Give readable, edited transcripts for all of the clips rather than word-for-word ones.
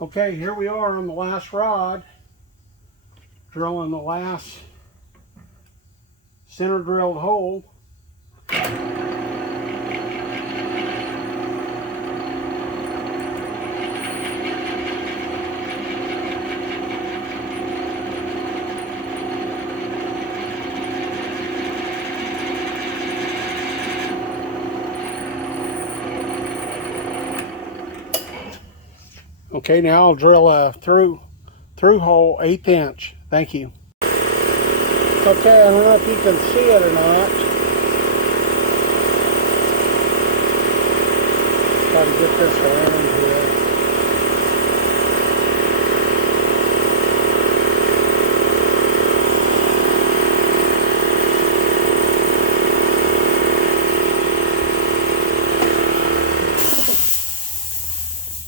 Okay, here we are on the last rod, drilling the last center drilled hole. Okay, now I'll drill a through hole 1/8 inch. Thank you. Okay, I don't know if you can see it or not. Try to get this around here.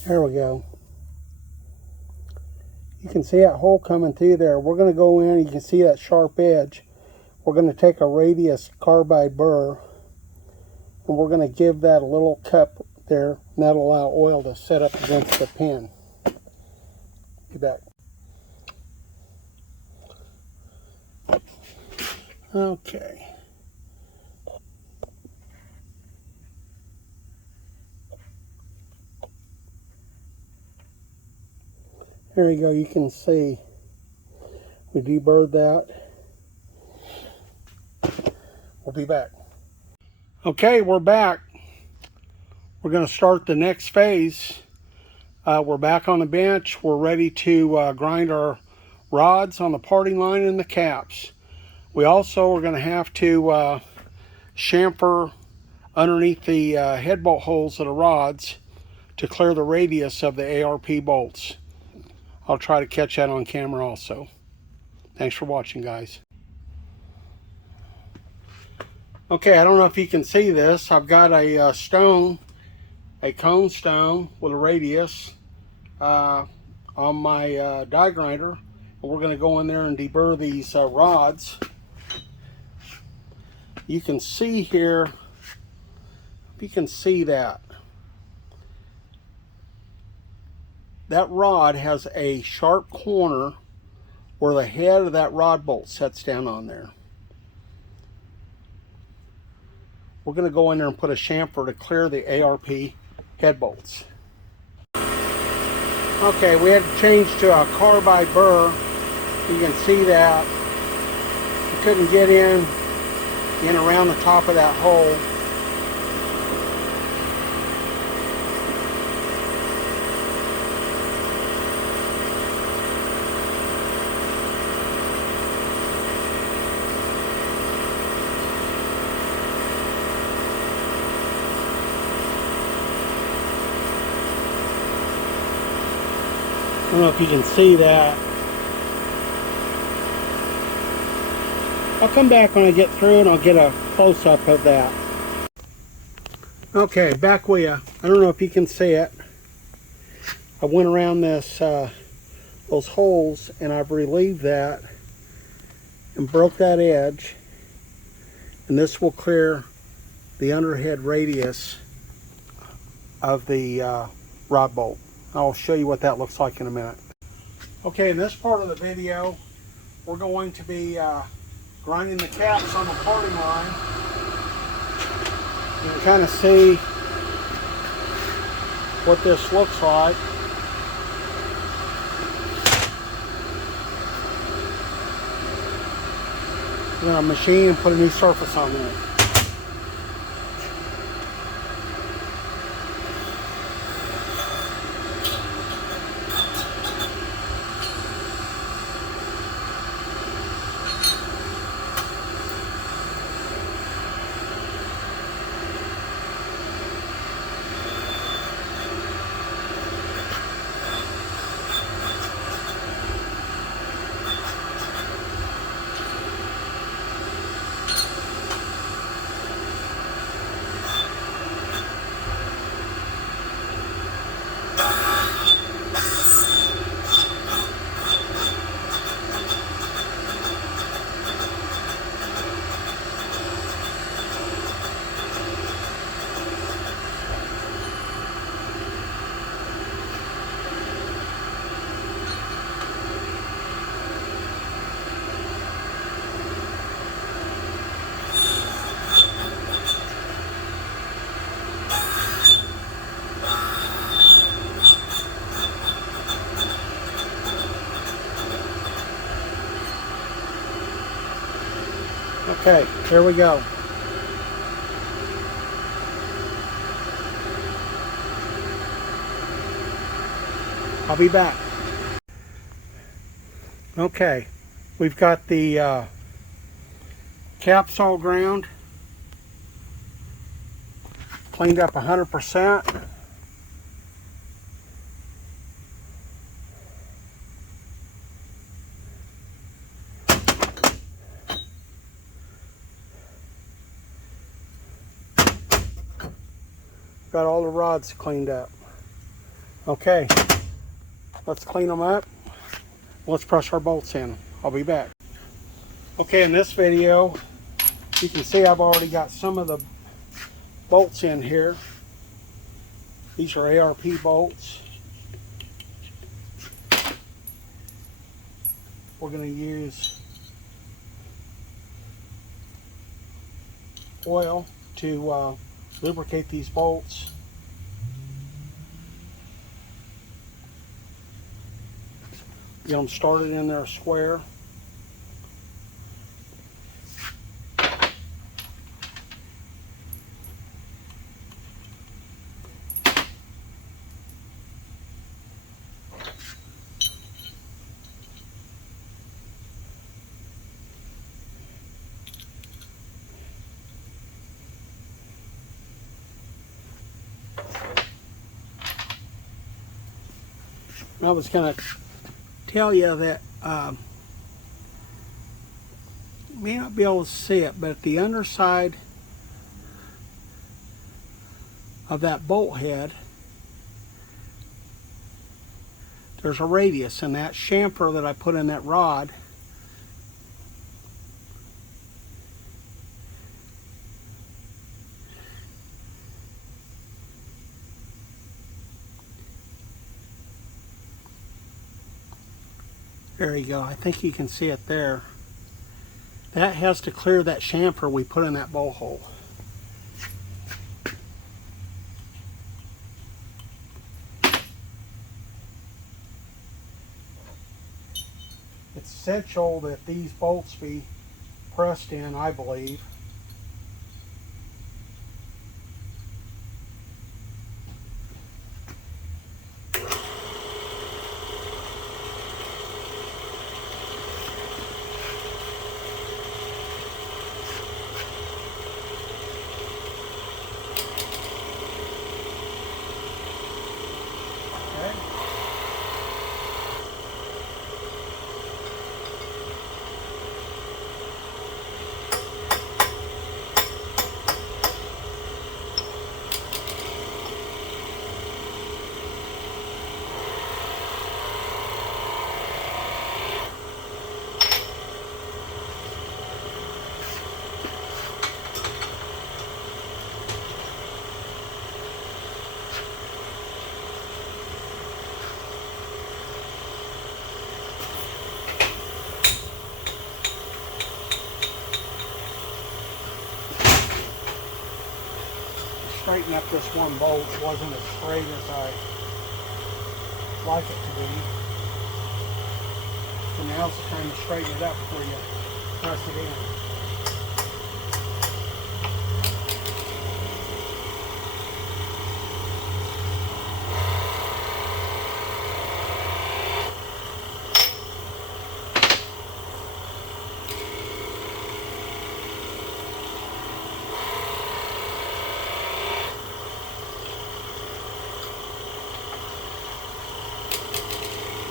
There we go. You can see that hole coming through there. We're going to go in, you can see that sharp edge. We're going to take a radius carbide burr and we're going to give that a little cup there, and that'll allow oil to set up against the pin. Get back. Okay. There you go, you can see we deburred that. We'll be back. Okay, we're back. We're going to start the next phase. We're back on the bench. We're ready to grind our rods on the parting line and the caps. We also are going to have to chamfer underneath the head bolt holes of the rods to clear the radius of the ARP bolts. I'll try to catch that on camera also. Thanks for watching, guys. Okay, I don't know if you can see this. I've got a stone, a cone stone with a radius on my die grinder. And we're going to go in there and deburr these rods. You can see here, if you can see that. That rod has a sharp corner where the head of that rod bolt sets down on there. We're going to go in there and put a chamfer to clear the ARP head bolts. Okay, we had to change to a carbide burr. You can see that. We couldn't get in around the top of that hole. I don't know if you can see that. I'll come back when I get through and I'll get a close-up of that. Okay, back with you. I don't know if you can see it. I went around this those holes and I've relieved that and broke that edge, and this will clear the underhead radius of the rod bolt. I'll show you what that looks like in a minute. Okay, in this part of the video, we're going to be grinding the caps on the parting line. You can kind of see what this looks like. We're going to machine and put a new surface on there. Okay, here we go. I'll be back. Okay, we've got the caps all ground, cleaned up 100%. Got all the rods cleaned up. Okay, let's clean them up. Let's press our bolts in. I'll be back. Okay, in this video, you can see I've already got some of the bolts in here. These are ARP bolts. We're going to use oil to lubricate these bolts. Get them started in there square. I was going to tell you that you may not be able to see it, but the underside of that bolt head, there's a radius, and that chamfer that I put in that rod there you go. I think you can see it there. That has to clear that chamfer we put in that bolt hole. It's essential that these bolts be pressed in, I believe. Straighten up this one bolt. It wasn't as straight as I like it to be. So now's the time to straighten it up before you press it in.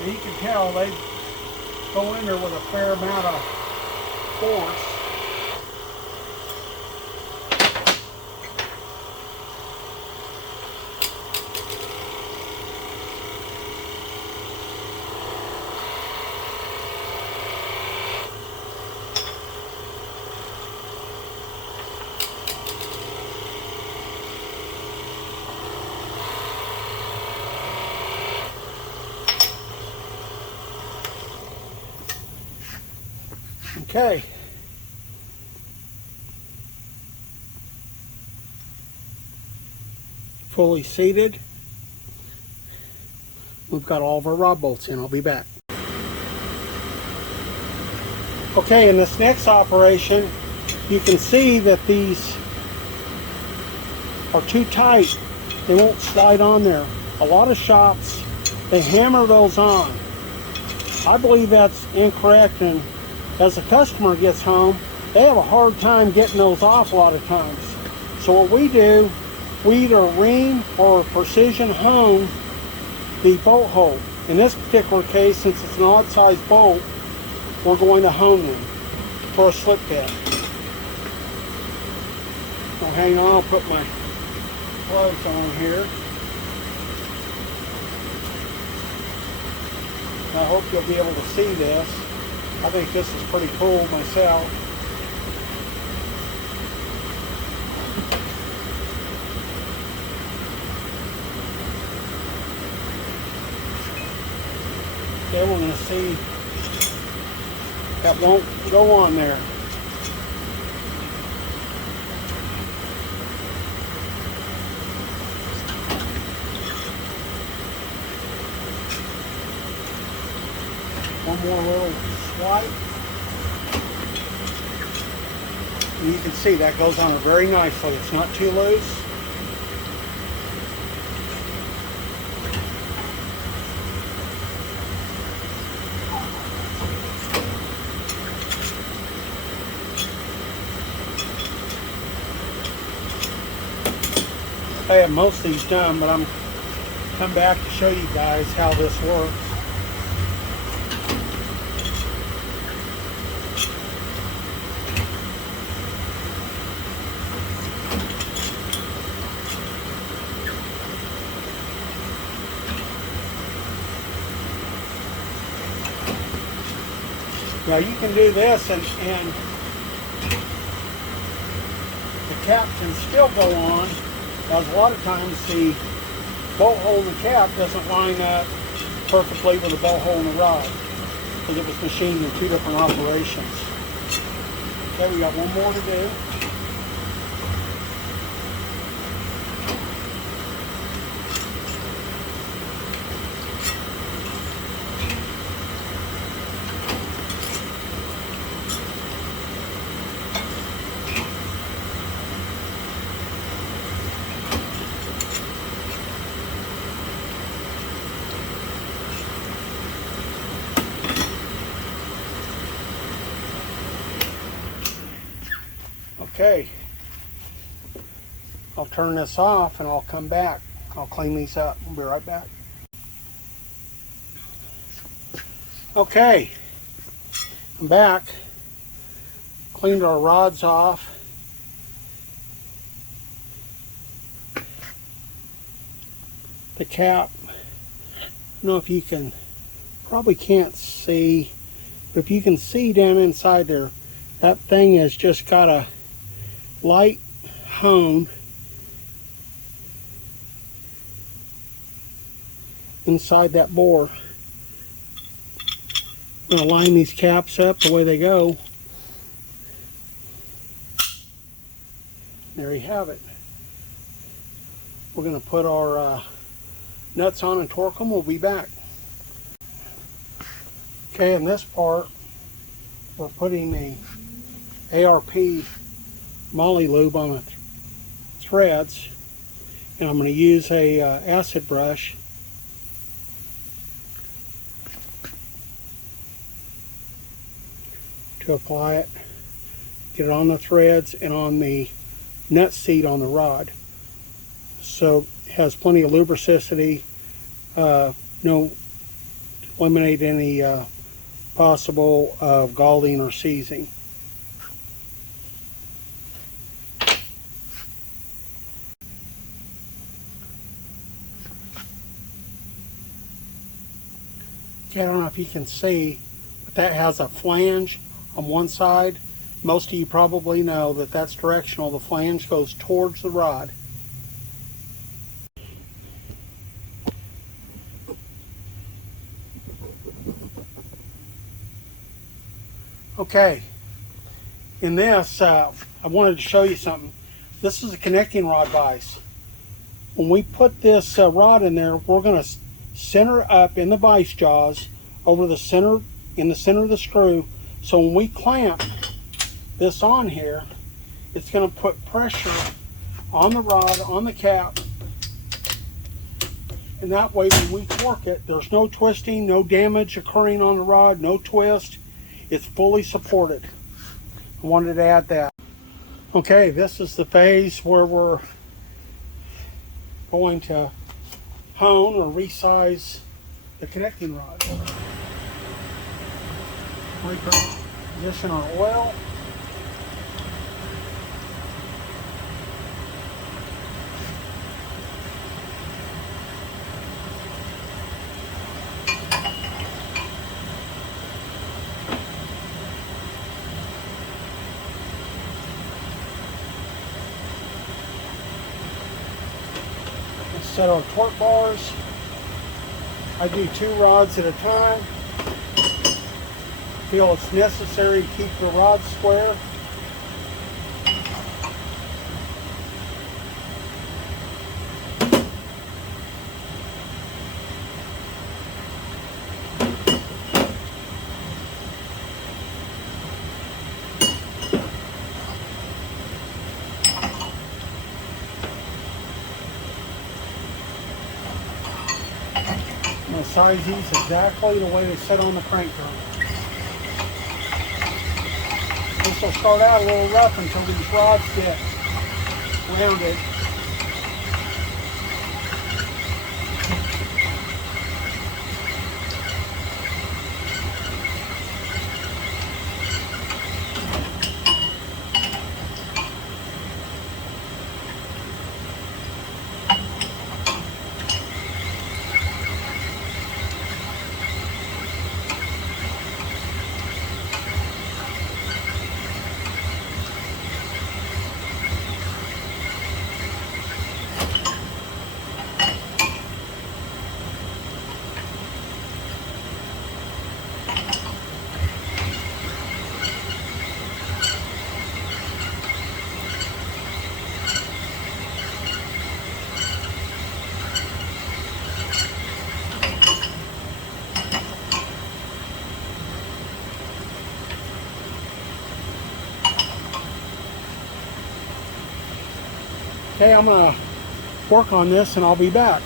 And you can tell they go in there with a fair amount of force. Okay. Fully seated. We've got all of our rod bolts in. I'll be back. Okay, in this next operation, you can see that these are too tight. They won't slide on there. A lot of shops, they hammer those on. I believe that's incorrect, and as the customer gets home, they have a hard time getting those off a lot of times. So what we do, we either ream or precision hone the bolt hole. In this particular case, since it's an odd size bolt, we're going to hone them for a slip bit. So hang on, I'll put my gloves on here. I hope you'll be able to see this. I think this is pretty cool myself. Okay, we're going to see that won't go on there. One more little swipe. And you can see that goes on it very nicely. It's not too loose. I have most of these done, but I'm come back to show you guys how this works. Now you can do this and the cap can still go on, as a lot of times the bolt hole in the cap doesn't line up perfectly with the bolt hole in the rod because it was machined in two different operations. Okay, we got one more to do. Okay, I'll turn this off and I'll come back. I'll clean these up. We'll be right back. Okay, I'm back. Cleaned our rods off. The cap, I don't know if you can, probably can't see, but if you can see down inside there, that thing has just got a light hone inside that bore. I'm going to line these caps up the way they go. There you have it. We're going to put our nuts on and torque them. We'll be back. Okay, in this part, we're putting the ARP moly lube on the threads, and I'm going to use a acid brush to apply it, get it on the threads and on the nut seat on the rod, so it has plenty of lubricity, eliminate any possible galding or seizing. Okay, I don't know if you can see, but that has a flange on one side. Most of you probably know that that's directional. The flange goes towards the rod. Okay, in this, I wanted to show you something. This is a connecting rod vise. When we put this rod in there, we're going to center up in the vise jaws over the center, in the center of the screw. So when we clamp this on here, it's going to put pressure on the rod, on the cap, and that way when we torque it, there's no twisting, no damage occurring on the rod, no twist. It's fully supported. I wanted to add that. Okay, this is the phase where we're going to hone or resize the connecting rod. Reposition our oil. Set our torque bars. I do 2 rods at a time. Feel it's necessary to keep the rod square. I'm going to size these exactly the way they sit on the crank drum. This will start out a little rough until these rods get rounded. Okay, I'm going to work on this and I'll be back.